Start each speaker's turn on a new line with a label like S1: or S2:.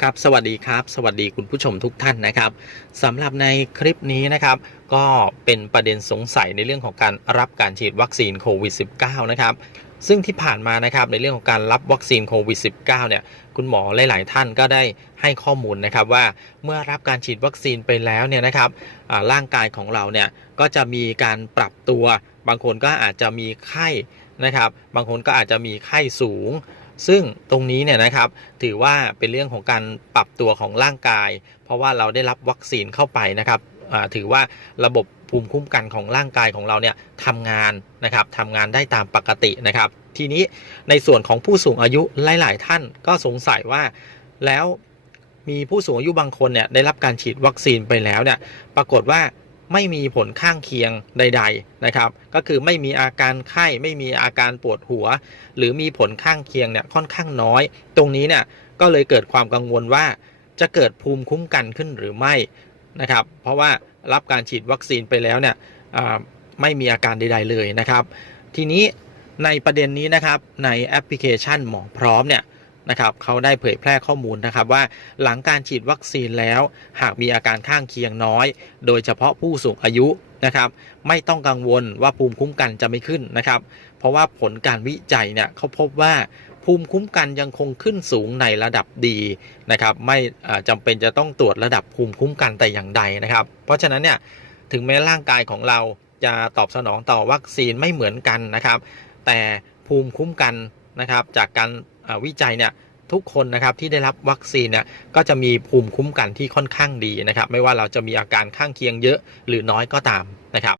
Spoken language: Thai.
S1: ครับสวัสดีครับสวัสดีคุณผู้ชมทุกท่านนะครับสำหรับในคลิปนี้นะครับ ก็เป็นประเด็นสงสัยในเรื่องของการรับการฉีดวัคซีนโควิด -19 นะครับซึ่งที่ผ่านมานะครับในเรื่องของการรับวัคซีนโควิด -19 เนี่ยคุณหมอหลาย ๆ ท่านก็ได้ให้ข้อมูลนะครับว่าเมื่อรับการฉีดวัคซีนไปแล้วเนี่ยนะครับร่างกายของเราเนี่ยก็จะมีการปรับตัว บางคนก็อาจจะมีไข้นะครับ บางคนก็อาจจะมีไข้สูง ซึ่งตรงนี้เนี่ยนะครับถือว่าเป็นเรื่องของการปรับตัวของร่างกาย เพราะว่าเราได้รับวัคซีนเข้าไปนะครับถือว่าระบบภูมิคุ้มกันของร่างกายของเราเนี่ยทำงานนะครับทำงานได้ตามปกตินะครับ ทีนี้ในส่วนของผู้สูงอายุหลาย ๆ ท่านก็สงสัยว่าแล้วมีผู้สูงอายุบางคนเนี่ยได้รับการฉีดวัคซีนไปแล้วเนี่ยปรากฏว่า ไม่มีผลข้างเคียงใด ๆนะครับ ก็คือไม่มีอาการไข้ไม่มีอาการปวดหัว หรือมีผลข้างเคียงเนี่ยค่อนข้างน้อย ตรงนี้เนี่ยก็เลยเกิดความกังวลว่าจะเกิดภูมิคุ้มกันขึ้นหรือไม่นะครับ เพราะว่ารับการฉีดวัคซีนไปแล้วเนี่ยไม่มีอาการใด ๆ เลยนะครับ ทีนี้ในประเด็นนี้นะครับในแอปพลิเคชันหมอพร้อมเนี่ย นะครับเขาได้เผยแพร่ข้อมูลนะครับว่าหลังการฉีดวัคซีนแล้ว หากมีอาการข้างเคียงน้อย โดยเฉพาะผู้สูงอายุนะครับไม่ต้องกังวลว่าภูมิคุ้มกันจะไม่ขึ้นนะครับ เพราะว่าผลการวิจัยเนี่ยเขาพบว่าภูมิคุ้มกันยังคงขึ้นสูงในระดับดีนะครับ ไม่อ่าจำเป็นจะต้องตรวจระดับภูมิคุ้มกันแต่อย่างใดนะครับ เพราะฉะนั้นเนี่ยถึงแม้ร่างกายของเราจะตอบสนองต่อวัคซีนไม่เหมือนกันนะครับ แต่ภูมิคุ้มกันนะครับจากการ วิจัยเนี่ยทุกคนนะครับที่ได้รับวัคซีนเนี่ยก็จะมีภูมิคุ้มกันที่ค่อนข้างดีนะครับ ไม่ว่าเราจะมีอาการข้างเคียงเยอะหรือน้อยก็ตามนะครับ